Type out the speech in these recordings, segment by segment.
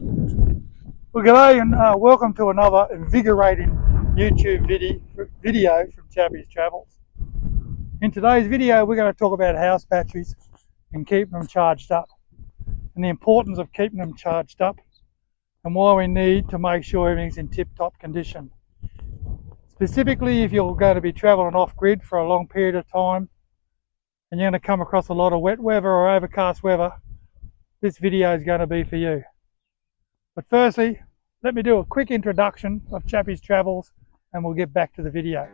Well, g'day and welcome to another invigorating YouTube video from Chappie's Travels. In today's video, we're going to talk about house batteries and keeping them charged up, and the importance of keeping them charged up, and why we need to make sure everything's in tip-top condition. Specifically, if you're going to be traveling off-grid for a long period of time, and you're going to come across a lot of wet weather or overcast weather, this video is going to be for you. But firstly, let me do a quick introduction of Chappie's Travels and we'll get back to the video.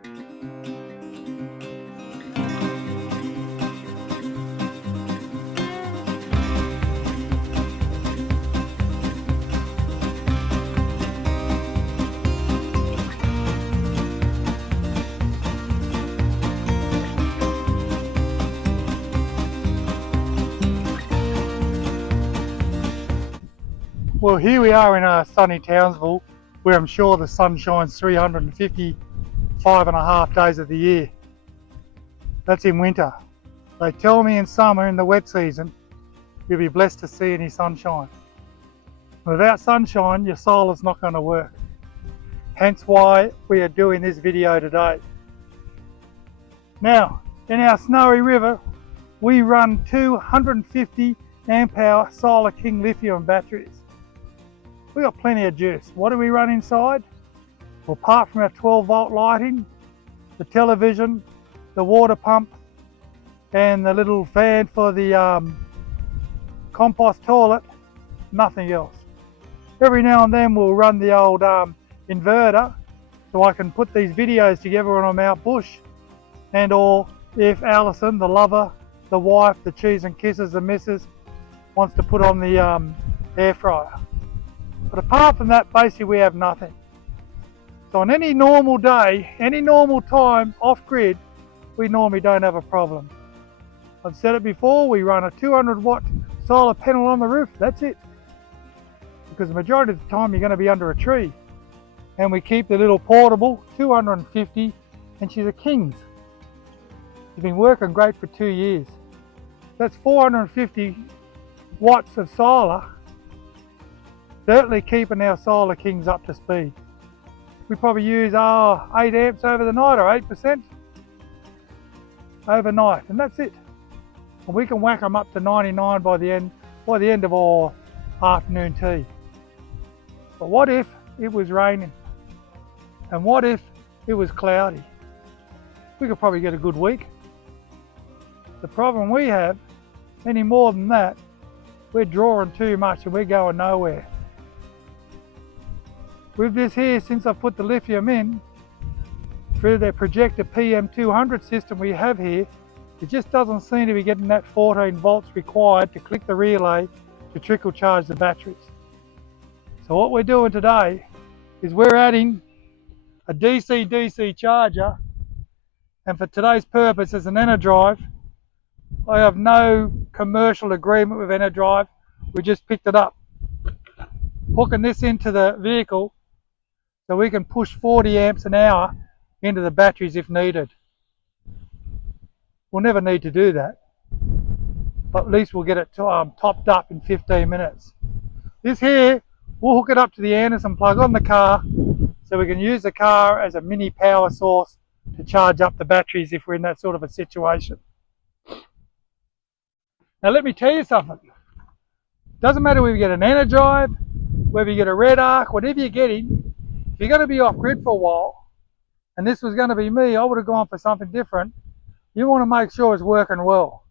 Well, here we are in sunny Townsville, where I'm sure the sun shines 355.5 days of the year. That's in winter. They tell me in summer, in the wet season, you'll be blessed to see any sunshine. Without sunshine, your solar's not going to work. Hence why we are doing this video today. Now, in our snowy river, we run 250 amp hour Solar King lithium batteries. We got plenty of juice. What do we run inside? Well, apart from our 12-volt lighting, the television, the water pump, and the little fan for the compost toilet, nothing else. Every now and then we'll run the old inverter so I can put these videos together when I'm out bush, and or if Alison, the lover, the wife, the cheese and kisses, the missus, wants to put on the air fryer. But apart from that, basically we have nothing. So on any normal day, any normal time off grid, we normally don't have a problem. I've said it before, we run a 200 watt solar panel on the roof, that's it. Because the majority of the time you're going to be under a tree. And we keep the little portable 250, and she's a King's. She's been working great for 2 years. That's 450 watts of solar. Certainly keeping our Solar Kings up to speed. We probably use 8 amps over the night, or 8% overnight, and that's it. And we can whack them up to 99 by the end of our afternoon tea. But what if it was raining? And what if it was cloudy? We could probably get a good week. The problem we have, any more than that, we're drawing too much and we're going nowhere. With this here, since I've put the lithium in, through the projector PM200 system we have here, it just doesn't seem to be getting that 14 volts required to click the relay to trickle charge the batteries. So what we're doing today is we're adding a DCDC charger, and for today's purpose as an EnerDrive, I have no commercial agreement with EnerDrive, we just picked it up. Hooking this into the vehicle so we can push 40 amps an hour into the batteries if needed. We'll never need to do that, but at least we'll get it topped up in 15 minutes. This here, we'll hook it up to the Anderson plug on the car so we can use the car as a mini power source to charge up the batteries if we're in that sort of a situation. Now let me tell you something. Doesn't matter whether you get an EnerDrive, whether you get a Red Arc, whatever you're getting, if you're going to be off grid for a while, and this was going to be me, I would have gone for something different. You want to make sure it's working well.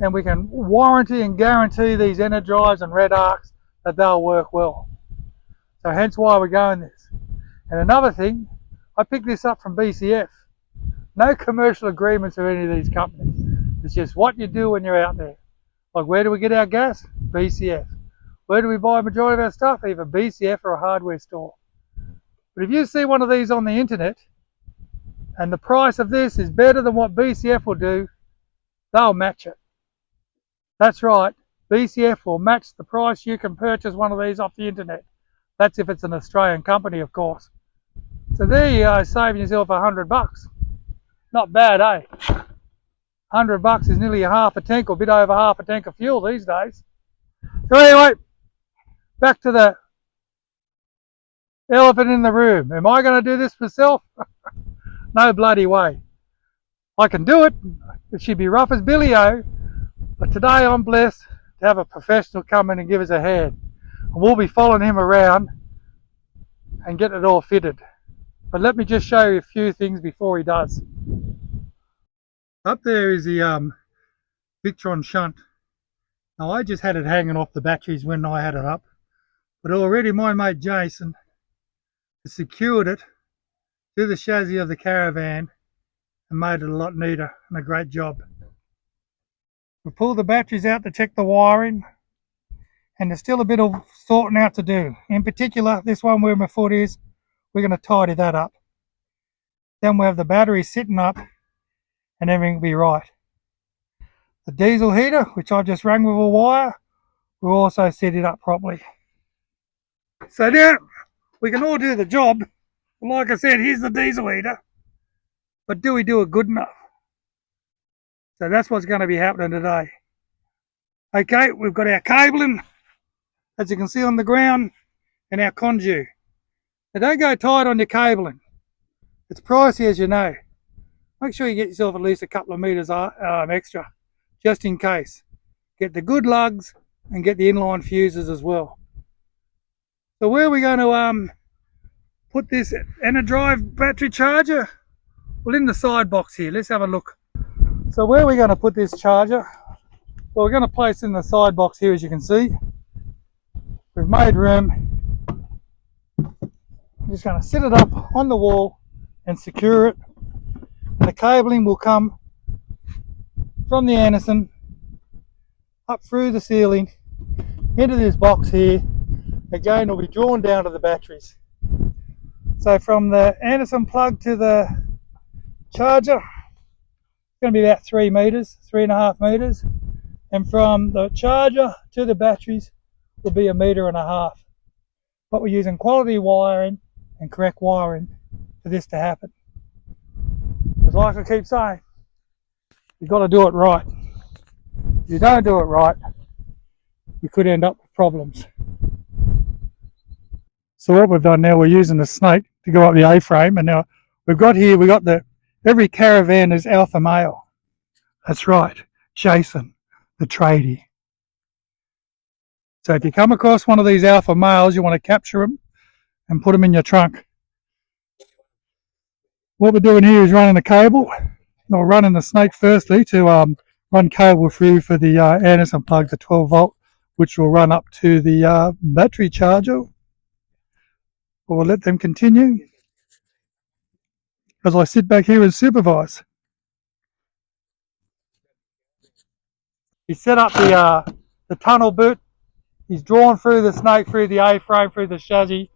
And we can warranty and guarantee these EnerDrives and Red Arcs that they'll work well. So hence why we're going this. And another thing, I picked this up from BCF. No commercial agreements with any of these companies. It's just what you do when you're out there. Like, where do we get our gas? BCF. Where do we buy a majority of our stuff? Either BCF or a hardware store. But if you see one of these on the internet, and the price of this is better than what BCF will do, they'll match it. That's right, BCF will match the price you can purchase one of these off the internet. That's if it's an Australian company, of course. So there you go, saving yourself $100. Not bad, eh? $100 is nearly a half a tank, or a bit over half a tank of fuel these days. So anyway, back to the elephant in the room. Am I going to do this myself? No bloody way. I can do it. It should be rough as Billy-O. But today I'm blessed to have a professional come in and give us a hand. And we'll be following him around and get it all fitted. But let me just show you a few things before he does. Up there is the Victron shunt. Now I just had it hanging off the batteries when I had it up. But already my mate Jason has secured it to the chassis of the caravan and made it a lot neater, and a great job. We pulled the batteries out to check the wiring, and there's still a bit of sorting out to do. In particular, this one where my foot is, we're going to tidy that up. Then we have the battery sitting up and everything will be right. The diesel heater, which I've just rang with a wire, we'll also set it up properly. So now we can all do the job. Like I said, here's the diesel heater. But do we do it good enough? So that's what's going to be happening today. Okay, we've got our cabling, as you can see on the ground, and our conduit. Now don't go tight on your cabling. It's pricey, as you know. Make sure you get yourself at least a couple of metres extra, just in case. Get the good lugs and get the inline fuses as well. So where are we going to put this Enerdrive battery charger? Well, in the side box here. Let's have a look. So where are we going to put this charger? Well, we're going to place it in the side box here, as you can see. We've made room. I'm just going to set it up on the wall and secure it. And the cabling will come from the Anderson up through the ceiling into this box here. Again, will be drawn down to the batteries. So from the Anderson plug to the charger, it's going to be about 3 metres, 3.5 metres. And from the charger to the batteries will be 1.5 metres. But we're using quality wiring and correct wiring for this to happen. Because like I keep saying, you've got to do it right. If you don't do it right, you could end up with problems. So what we've done now, we're using the snake to go up the A-frame, and now we've got every caravan is alpha male. That's right, Jason, the tradie. So if you come across one of these alpha males, you want to capture them and put them in your trunk. What we're doing here is running the cable. We're running the snake firstly to run cable through for the Anderson plug, the 12 volt, which will run up to the battery charger. We'll let them continue as I sit back here and supervise. He set up the tunnel boot. He's drawn through the snake, through the A-frame, through the chassis,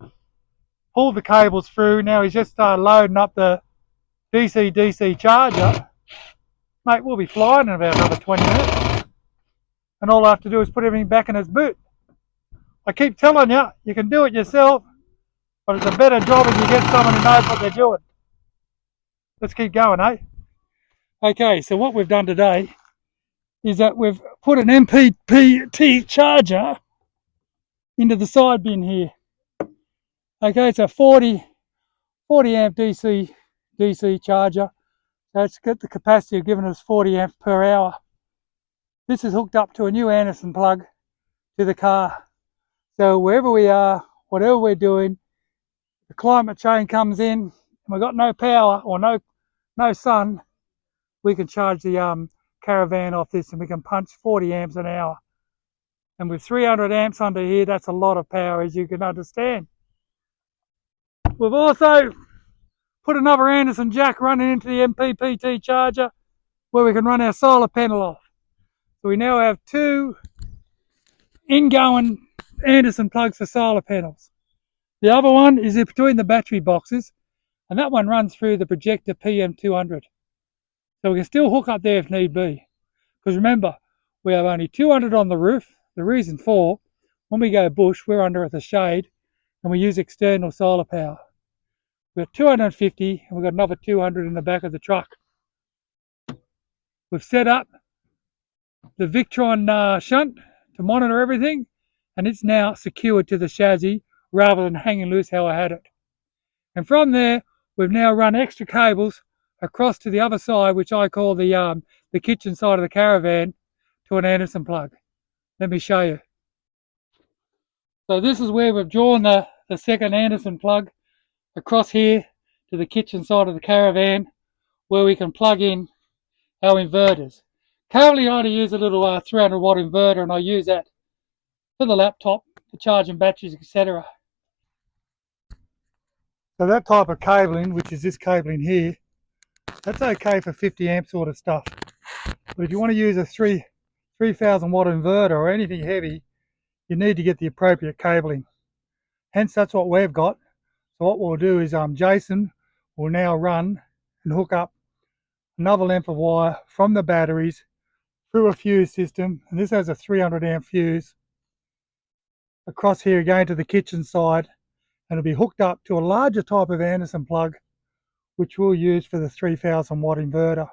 pulled the cables through. Now he's just loading up the DCDC charger. Mate, we'll be flying in about another 20 minutes. And all I have to do is put everything back in his boot. I keep telling you, you can do it yourself, but it's a better job if you get someone who knows what they're doing. Let's keep going, eh? Okay, so what we've done today is that we've put an MPPT charger into the side bin here. Okay, it's a 40 amp DC charger. So it's got the capacity of giving us 40 amps per hour. This is hooked up to a new Anderson plug to the car. So wherever we are, whatever we're doing, the climate change comes in and we've got no power or no sun, we can charge the caravan off this and we can punch 40 amps an hour. And with 300 amps under here, that's a lot of power, as you can understand. We've also put another Anderson jack running into the MPPT charger where we can run our solar panel off. So we now have 2 ingoing Anderson plugs for solar panels. The other one is in between the battery boxes, and that one runs through the projector PM200. So we can still hook up there if need be. Because remember, we have only 200 on the roof. The reason for, when we go bush, we're under the shade and we use external solar power. We've got 250 and we've got another 200 in the back of the truck. We've set up the Victron shunt to monitor everything, and it's now secured to the chassis rather than hanging loose how I had it. And from there, we've now run extra cables across to the other side, which I call the kitchen side of the caravan, to an Anderson plug. Let me show you. So this is where we've drawn the second Anderson plug across here to the kitchen side of the caravan, where we can plug in our inverters. Currently I only use a little 300 watt inverter, and I use that for the laptop, for charging batteries, etc. So that type of cabling, which is this cabling here, that's okay for 50 amp sort of stuff. But if you want to use a 3000 watt inverter or anything heavy, you need to get the appropriate cabling. Hence that's what we've got. So what we'll do is Jason will now run and hook up another length of wire from the batteries through a fuse system, and this has a 300 amp fuse, across here again to the kitchen side, and it'll be hooked up to a larger type of Anderson plug, which we'll use for the 3000 watt inverter.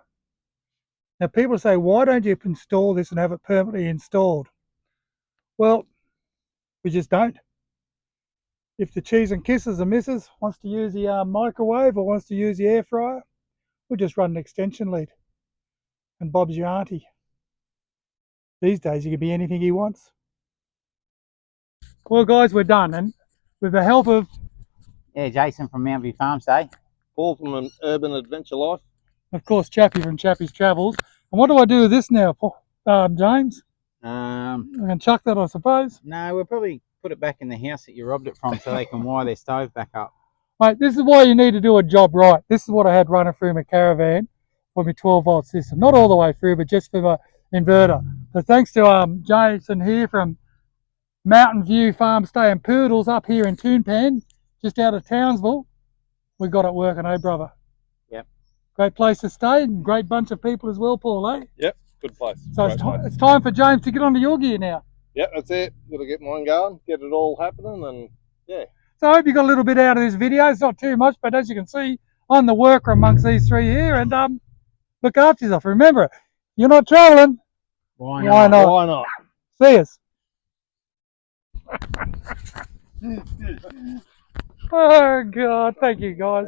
Now people say, why don't you install this and have it permanently installed? Well, we just don't. If the cheese and kisses and missus wants to use the microwave or wants to use the air fryer, we'll just run an extension lead, and Bob's your auntie. These days, you can be anything he wants. Well, guys, we're done, and with the help of Jason from Mount View Farmstay, Paul from an Urban Adventure Life, of course Chappie from Chappie's Travels. And what do I do with this now, James? I can chuck that, I suppose. No, we'll probably put it back in the house that you robbed it from, so they can wire their stove back up. Mate, this is why you need to do a job right. This is what I had running through my caravan for my 12 volt system. Not all the way through, but just for my inverter. But thanks to Jason here from Mountain View Farmstay and Poodles up here in Toonpan, just out of Townsville, we got it working, eh, brother? Yep. Great place to stay, and great bunch of people as well, Paul, eh? Yep, good place. So it's time for James to get onto your gear now. Yep, that's it. Got to get mine going, get it all happening, and yeah. So I hope you got a little bit out of this video. It's not too much, but as you can see, I'm the worker amongst these three here, and look after yourself. Remember, you're not traveling. Why not? Why not? See us. Oh God, thank you guys.